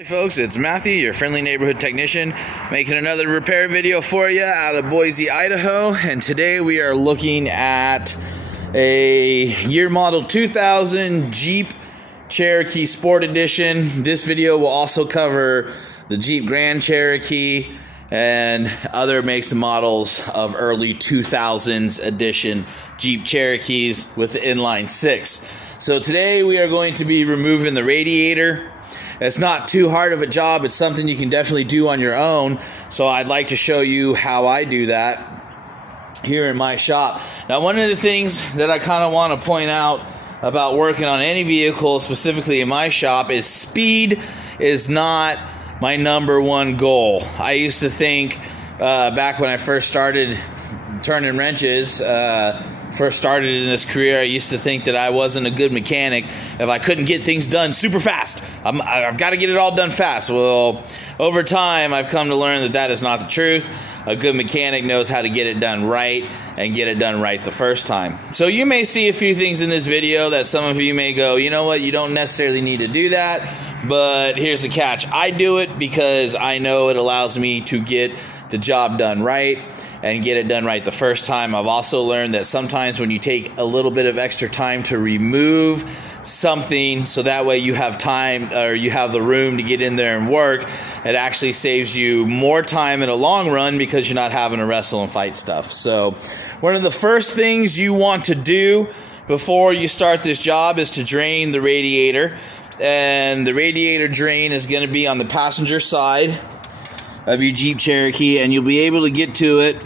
Hey folks, it's Matthew, your friendly neighborhood technician, making another repair video for you out of Boise, Idaho. And today we are looking at a year model 2000 Jeep Cherokee Sport Edition. This video will also cover the Jeep Grand Cherokee and other makes and models of early 2000s edition Jeep Cherokees with the inline 6. So today we are going to be removing the radiator. It's not too hard of a job. It's something you can definitely do on your own. So I'd like to show you how I do that here in my shop. Now, one of the things that I kind of want to point out about working on any vehicle, specifically in my shop, is speed is not my number one goal. I used to think back when I first started turning wrenches, first started in this career, I used to think that I wasn't a good mechanic if I couldn't get things done super fast. I've got to get it all done fast. Well, over time, I've come to learn that that is not the truth. A good mechanic knows how to get it done right and get it done right the first time. So you may see a few things in this video that some of you may go, you know what, you don't necessarily need to do that, but here's the catch. I do it because I know it allows me to get the job done right and get it done right the first time. I've also learned that sometimes when you take a little bit of extra time to remove something so that way you have time or you have the room to get in there and work, it actually saves you more time in the long run because you're not having to wrestle and fight stuff. So one of the first things you want to do before you start this job is to drain the radiator. And the radiator drain is going to be on the passenger side of your Jeep Cherokee, and you'll be able to get to it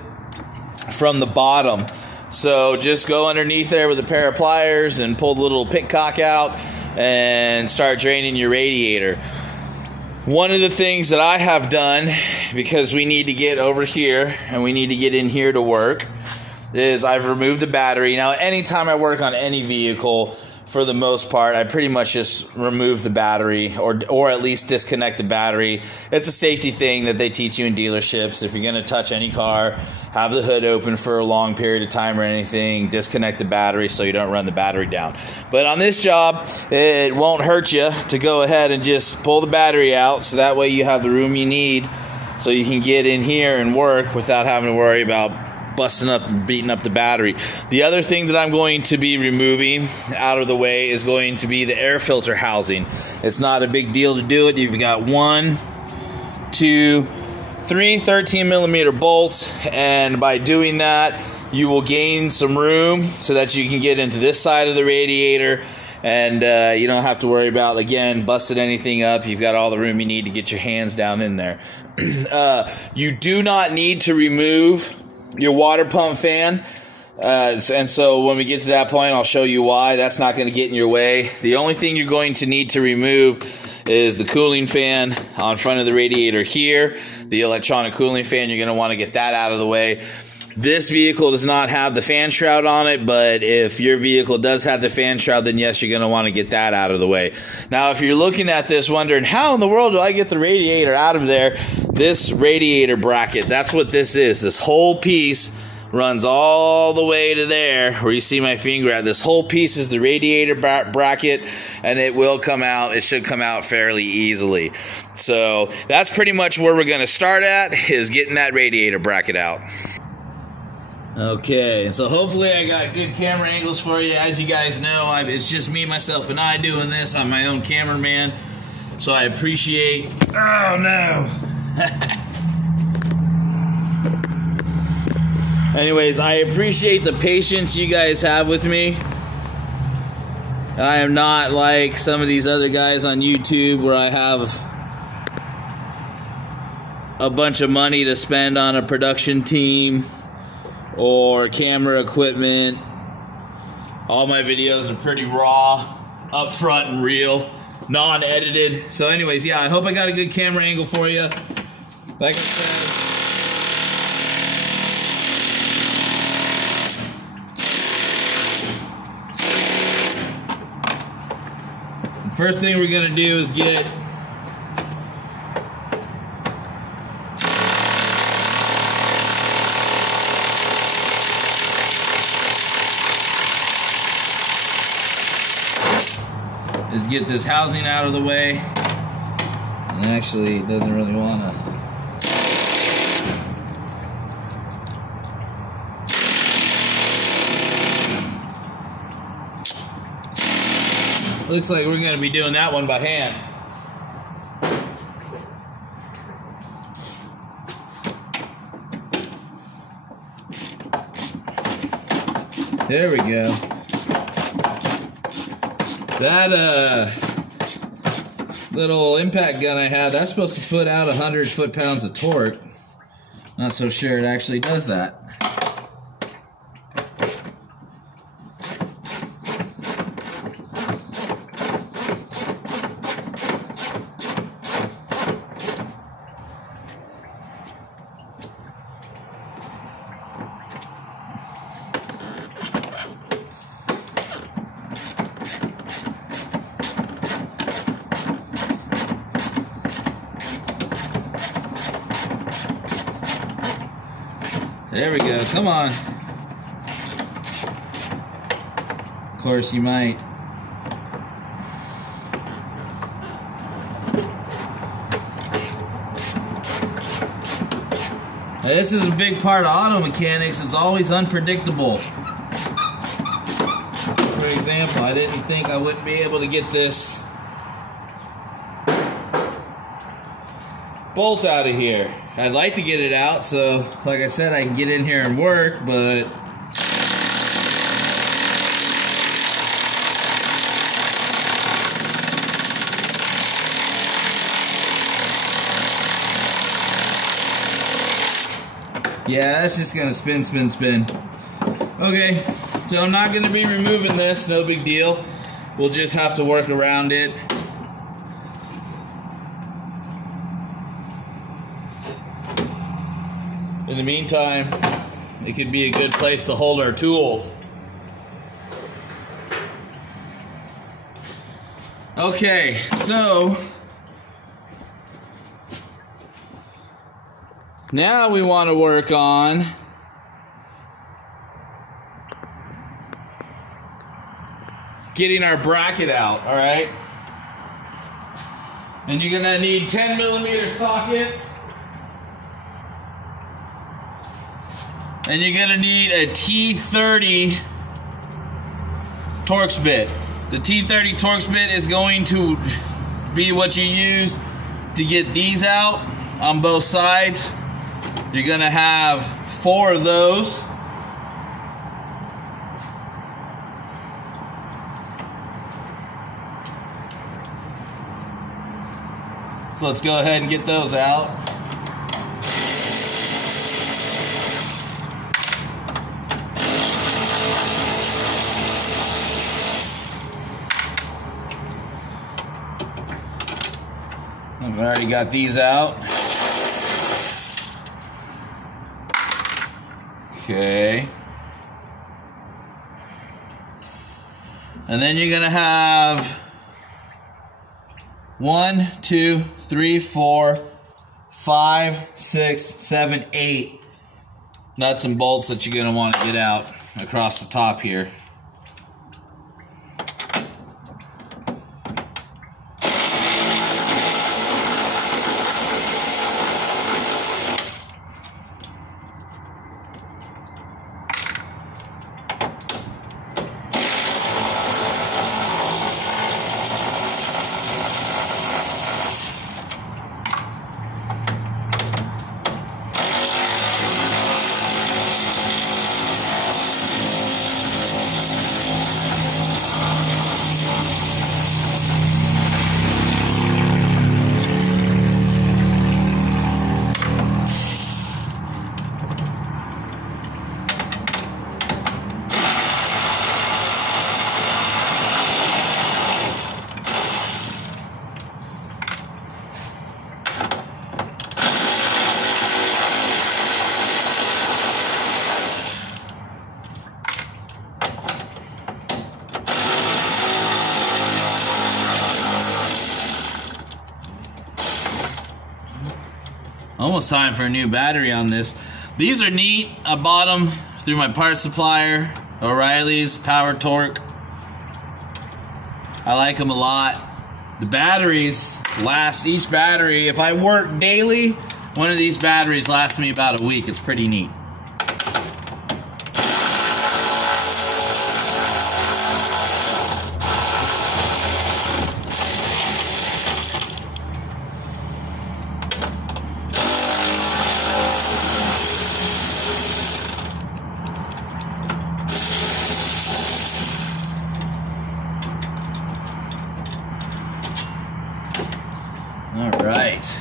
from the bottom. So just go underneath there with a pair of pliers and pull the little pitcock out and start draining your radiator. One of the things that I have done, because we need to get over here and we need to get in here to work, is I've removed the battery. Now, anytime I work on any vehicle, for the most part, I pretty much just remove the battery or at least disconnect the battery. It's a safety thing that they teach you in dealerships. If you're going to touch any car, have the hood open for a long period of time or anything, disconnect the battery so you don't run the battery down. But on this job, it won't hurt you to go ahead and just pull the battery out so that way you have the room you need so you can get in here and work without having to worry about busting up and beating up the battery. The other thing that I'm going to be removing out of the way is going to be the air filter housing. It's not a big deal to do it. You've got 1, 2, 3 13mm bolts, and by doing that you will gain some room so that you can get into this side of the radiator and you don't have to worry about, again, busting anything up. You've got all the room you need to get your hands down in there. You do not need to remove your water pump fan, and so when we get to that point, I'll show you why. That's not going to get in your way. The only thing you're going to need to remove is the cooling fan on front of the radiator here. The electronic cooling fan, you're going to want to get that out of the way. This vehicle does not have the fan shroud on it, but if your vehicle does have the fan shroud, then yes, you're going to want to get that out of the way. Now, if you're looking at this wondering, how in the world do I get the radiator out of there? This radiator bracket, that's what this is. This whole piece runs all the way to there where you see my finger at. This whole piece is the radiator bracket, and it will come out. It should come out fairly easily. So that's pretty much where we're going to start at, is getting that radiator bracket out. Okay, so hopefully I got good camera angles for you. As you guys know, it's just me, myself, and I doing this. I'm my own cameraman, so I appreciate... Oh, no! Anyways, I appreciate the patience you guys have with me. I am not like some of these other guys on YouTube where I have a bunch of money to spend on a production team or camera equipment. All my videos are pretty raw, upfront and real, non-edited. So anyways, yeah, I hope I got a good camera angle for you. Like I said, the first thing we're gonna do is get this housing out of the way. And And actually, it doesn't really want to. Looks like we're going to be doing that one by hand. There we go. That little impact gun I have, that's supposed to put out 100 foot-pounds of torque. Not so sure it actually does that. There we go, come on. Of course, you might. Now, this is a big part of auto mechanics. It's always unpredictable. For example, I didn't think I wouldn't be able to get this bolt out of here. I'd like to get it out so, like I said, I can get in here and work, but yeah, that's just gonna spin, spin, spin. Okay, so I'm not gonna be removing this, no big deal. We'll just have to work around it. In the meantime, it could be a good place to hold our tools. Okay, so now we want to work on getting our bracket out, all right? And you're gonna need 10mm sockets. And you're going to need a T30 Torx bit. The T30 Torx bit is going to be what you use to get these out on both sides. You're going to have 4 of those. So let's go ahead and get those out. I've already got these out. Okay. And then you're going to have 1, 2, 3, 4, 5, 6, 7, 8 nuts and bolts that you're going to want to get out across the top here. Almost time for a new battery on this. These are neat. I bought them through my parts supplier, O'Reilly's Power Torque. I like them a lot. the batteries last, each battery, if I work daily, one of these batteries lasts me about a week. It's pretty neat. Alright,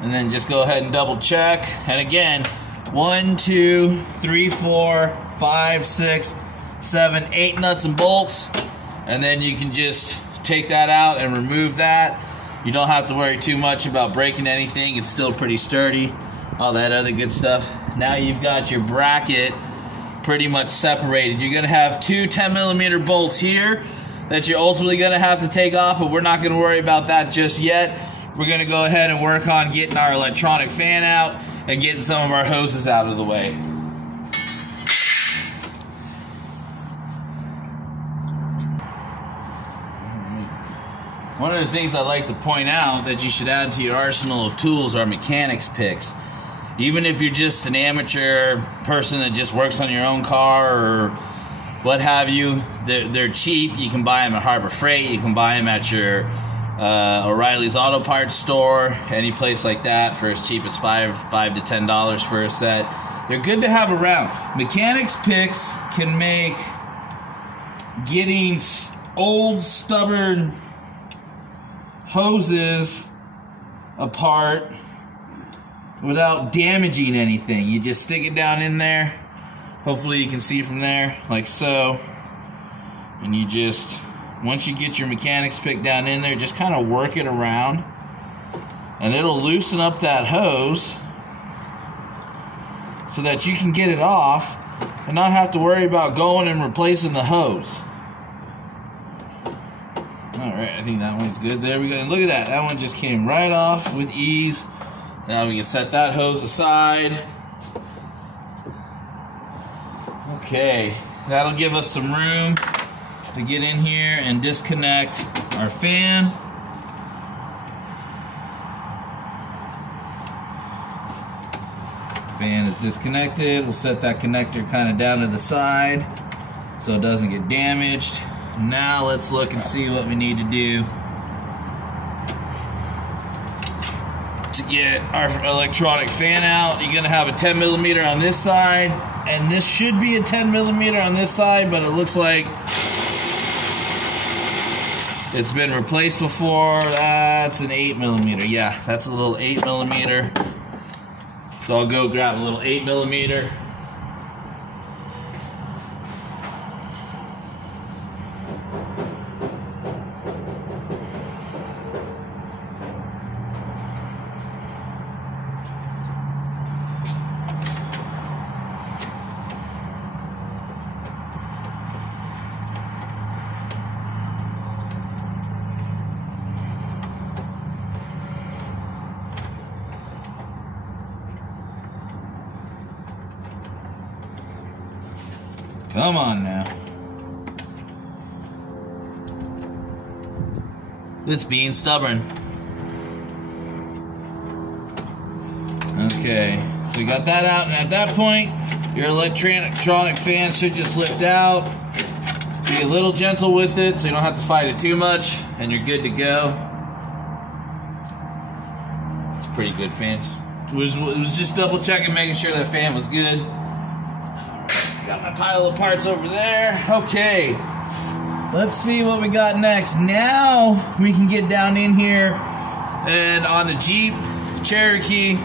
and then just go ahead and double check. And again, 1, 2, 3, 4, 5, 6, 7, 8 nuts and bolts, and then you can just take that out and remove that. You don't have to worry too much about breaking anything. It's still pretty sturdy, all that other good stuff. Now you've got your bracket pretty much separated. You're going to have two 10mm bolts here that you're ultimately going to have to take off, but we're not going to worry about that just yet. We're going to go ahead and work on getting our electronic fan out and getting some of our hoses out of the way. One of the things I like to point out that you should add to your arsenal of tools are mechanics picks. Even if you're just an amateur person that just works on your own car or what have you, they're cheap. You can buy them at Harbor Freight. You can buy them at your O'Reilly's Auto Parts store, any place like that, for as cheap as $5 to $10 for a set. They're good to have around. Mechanics picks can make getting old, stubborn hoses apart without damaging anything. You just stick it down in there. Hopefully you can see from there, like so. And you just, once you get your mechanics pick down in there, just kind of work it around. And it'll loosen up that hose so that you can get it off and not have to worry about going and replacing the hose. Alright, I think that one's good. There we go. And look at that. That one just came right off with ease. Now we can set that hose aside. Okay, that'll give us some room to get in here and disconnect our fan. Fan is disconnected. We'll set that connector kind of down to the side so it doesn't get damaged. Now let's look and see what we need to do to get our electronic fan out. You're gonna have a 10mm on this side, and this should be a 10mm on this side, but it looks like it's been replaced before. That's an 8mm. Yeah, that's a little 8mm. So I'll go grab a little 8mm. Come on now. It's being stubborn. Okay, so we got that out, and at that point, your electronic fan should just lift out. Be a little gentle with it so you don't have to fight it too much, and you're good to go. It's a pretty good fan. It was just double checking, making sure that fan was good. Got my pile of parts over there. Okay, let's see what we got next. Now we can get down in here, and on the Jeep Cherokee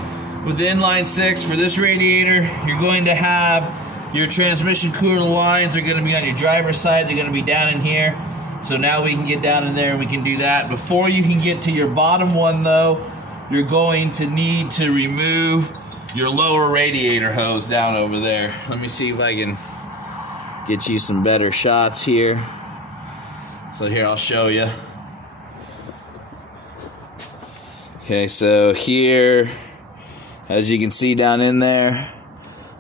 with the inline 6 for this radiator, you're going to have your transmission cooler lines are going to be on your driver's side. They're going to be down in here. So now we can get down in there and we can do that. Before you can get to your bottom one though, you're going to need to remove your lower radiator hose down over there. Let me see if I can get you some better shots here. So here, I'll show you. Okay, so here, as you can see down in there,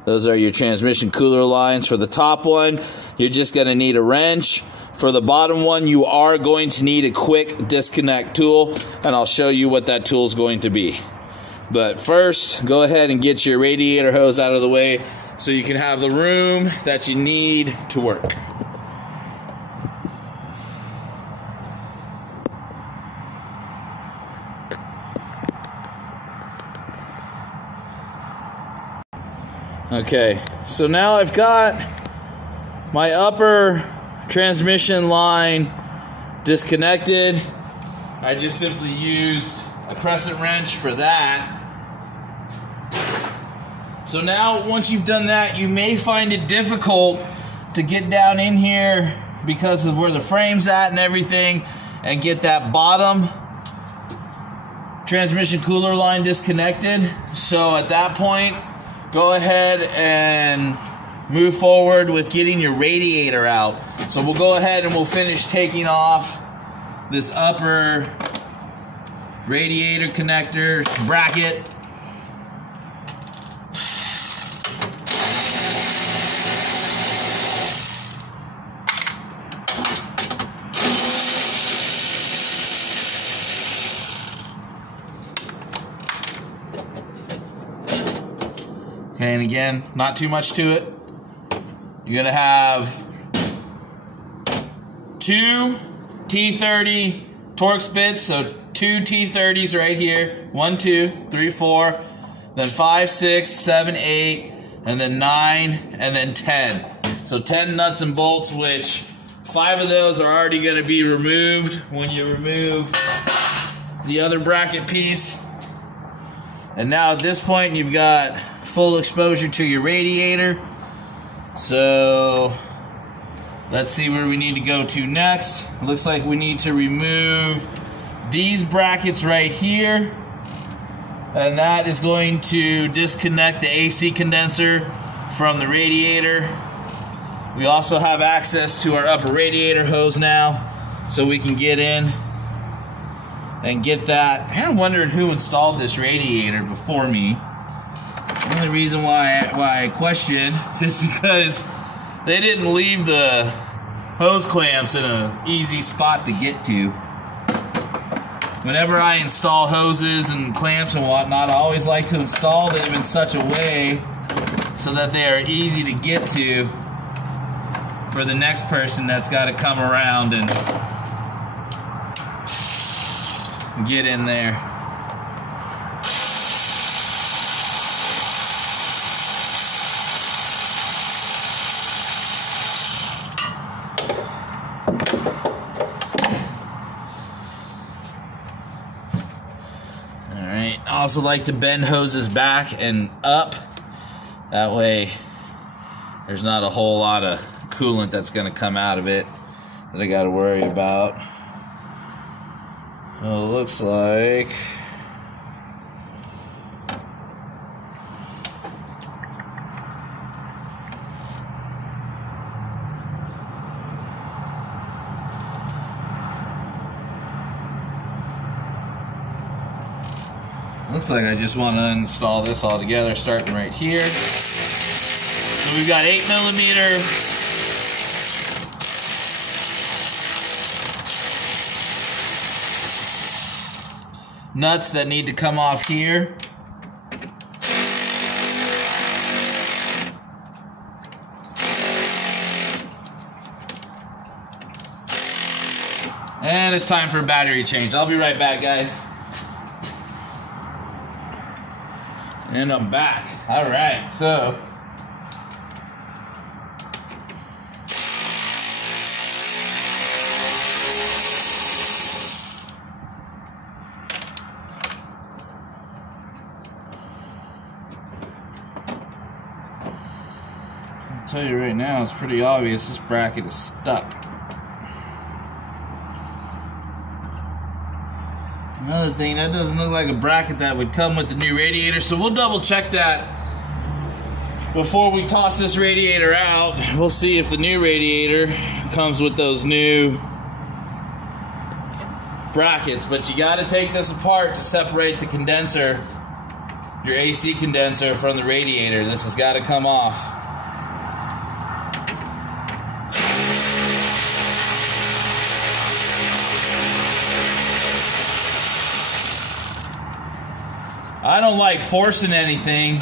those are your transmission cooler lines. For the top one, you're just gonna need a wrench. For the bottom one, you are going to need a quick disconnect tool, and I'll show you what that tool is going to be. But first, go ahead and get your radiator hose out of the way so you can have the room that you need to work. Okay, so now I've got my upper transmission line disconnected. I just simply used a crescent wrench for that. So now, once you've done that, you may find it difficult to get down in here because of where the frame's at and everything, and get that bottom transmission cooler line disconnected. So at that point, go ahead and move forward with getting your radiator out. So we'll go ahead and we'll finish taking off this upper radiator connector bracket. Okay, and again, not too much to it. You're gonna have 2 T30 Torx bits, so 2 T30s right here. 1, 2, 3, 4, then 5, 6, 7, 8, and then 9, and then 10. So 10 nuts and bolts, which 5 of those are already gonna be removed when you remove the other bracket piece. And now at this point, you've got full exposure to your radiator. So let's see where we need to go to next. Looks like we need to remove these brackets right here, and that is going to disconnect the AC condenser from the radiator. We also have access to our upper radiator hose now, so we can get in and get that. I kind of wondered who installed this radiator before me. The only reason why I question is because they didn't leave the hose clamps in an easy spot to get to. Whenever I install hoses and clamps and whatnot, I always like to install them in such a way so that they are easy to get to for the next person that's got to come around and get in there. Alright, I also like to bend hoses back and up. That way there's not a whole lot of coolant that's going to come out of it that I got to worry about. Well, it looks like I just want to uninstall this all together, starting right here. So we've got 8mm nuts that need to come off here. And it's time for a battery change. I'll be right back, guys. And I'm back. All right, so I'll tell you right now, it's pretty obvious this bracket is stuck. Another thing, that doesn't look like a bracket that would come with the new radiator, so we'll double check that before we toss this radiator out. We'll see if the new radiator comes with those new brackets, but you got to take this apart to separate the condenser, your AC condenser, from the radiator. This has got to come off. I don't like forcing anything.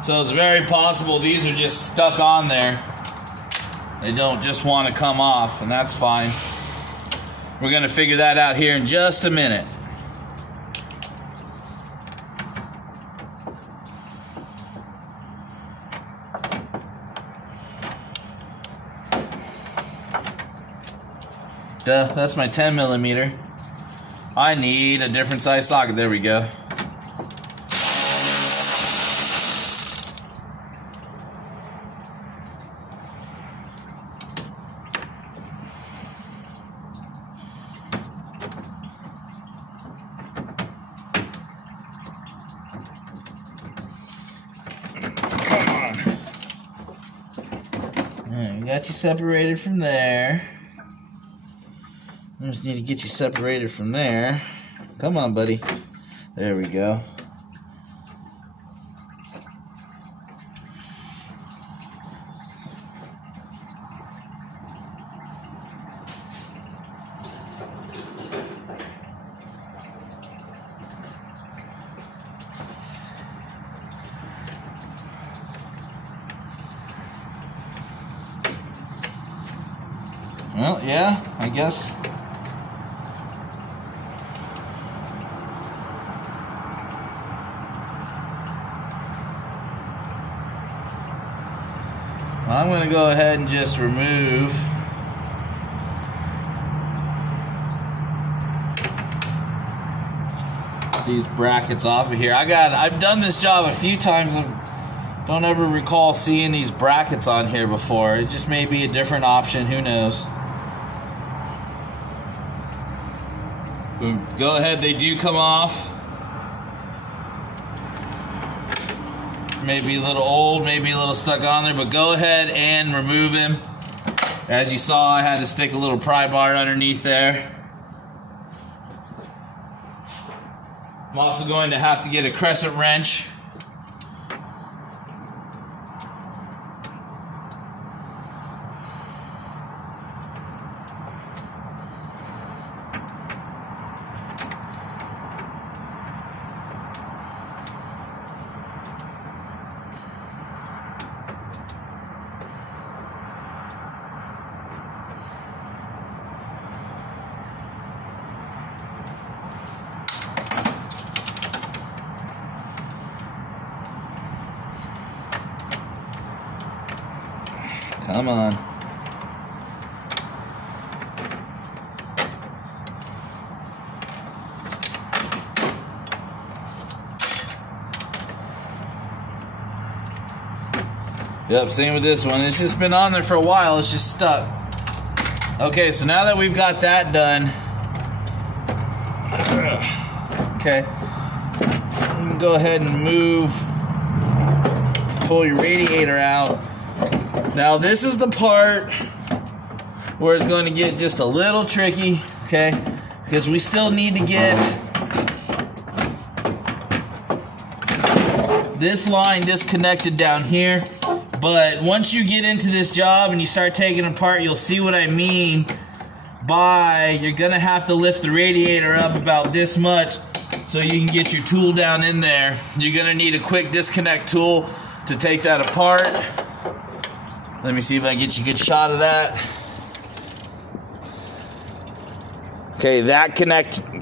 So it's very possible these are just stuck on there. They don't just want to come off, and that's fine. We're going to figure that out here in just a minute. Duh, that's my 10mm. I need a different size socket. There we go. Alright, got you separated from there. I just need to get you separated from there. Come on, buddy. There we go. Well, yeah, I guess. I'm going to go ahead and just remove these brackets off of here. I've done this job a few times. I don't ever recall seeing these brackets on here before. It just may be a different option. Who knows? Go ahead, they do come off. Maybe a little old, maybe a little stuck on there, but go ahead and remove him. As you saw, I had to stick a little pry bar underneath there. I'm also going to have to get a crescent wrench. Come on. Yep, same with this one. It's just been on there for a while. It's just stuck. Okay, so now that we've got that done, okay, you can go ahead and pull your radiator out. Now this is the part where it's going to get just a little tricky, okay? Because we still need to get this line disconnected down here. But once you get into this job and you start taking it apart, you'll see what I mean by you're going to have to lift the radiator up about this much so you can get your tool down in there. You're going to need a quick disconnect tool to take that apart. Let me see if I can get you a good shot of that. Okay, that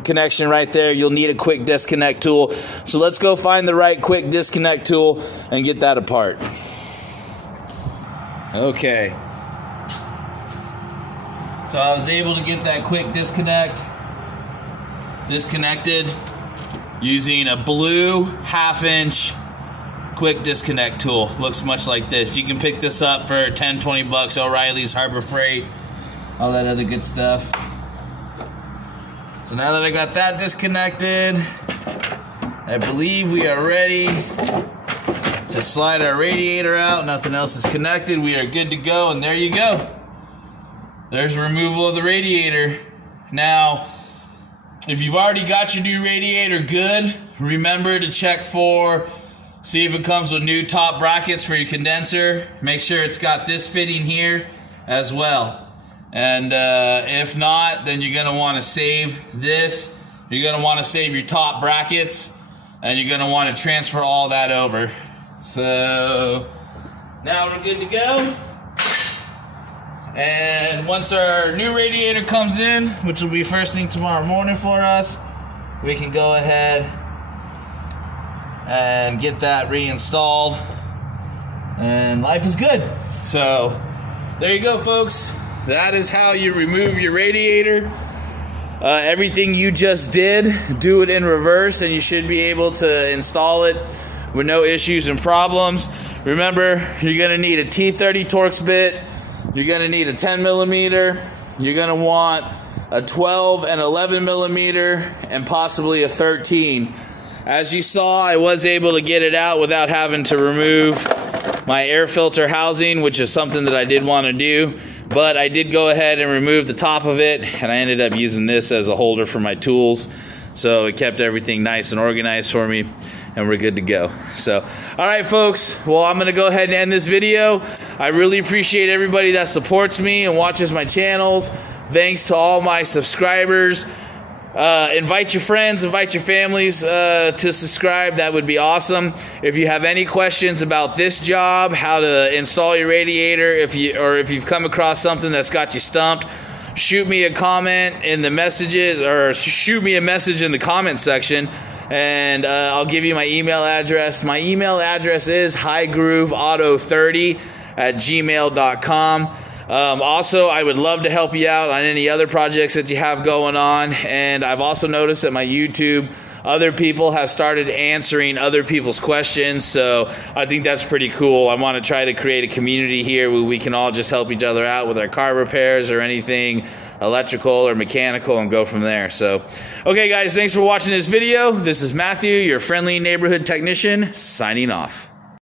connection right there, you'll need a quick disconnect tool. So let's go find the right quick disconnect tool and get that apart. Okay. So I was able to get that quick disconnected using a blue 1/2-inch quick disconnect tool. Looks much like this. You can pick this up for 10, 20 bucks. O'Reilly's, Harbor Freight, all that other good stuff. So now that I got that disconnected, I believe we are ready to slide our radiator out. Nothing else is connected. We are good to go, and there you go. There's removal of the radiator. Now, if you've already got your new radiator good, remember to check see if it comes with new top brackets for your condenser. Make sure it's got this fitting here as well. And if not, then you're going to want to save this. You're going to want to save your top brackets, and you're going to want to transfer all that over. So now we're good to go. And once our new radiator comes in, which will be first thing tomorrow morning for us, we can go ahead and get that reinstalled, and life is good. So there you go, folks. That is how you remove your radiator. Everything you just did, do it in reverse, and you should be able to install it with no issues and problems. Remember, you're going to need a T30 Torx bit. You're going to need a 10 millimeter. You're going to want a 12 and 11 millimeter, and possibly a 13. As you saw, I was able to get it out without having to remove my air filter housing, which is something that I did want to do. But I did go ahead and remove the top of it, and I ended up using this as a holder for my tools. So it kept everything nice and organized for me, and we're good to go. So, all right, folks. Well, I'm going to go ahead and end this video. I really appreciate everybody that supports me and watches my channels. Thanks to all my subscribers. Invite your friends, invite your families to subscribe. That would be awesome. If you have any questions about this job, how to install your radiator, if you've come across something that's got you stumped, shoot me a comment in the messages, or shoot me a message in the comment section, and I'll give you my email address. My email address is highgrooveauto30@gmail.com. Also, I would love to help you out on any other projects that you have going on. And I've also noticed that my YouTube, other people have started answering other people's questions. So I think that's pretty cool. I want to try to create a community here where we can all just help each other out with our car repairs or anything electrical or mechanical, and go from there. So, okay, guys, thanks for watching this video. This is Matthew, your friendly neighborhood technician, signing off.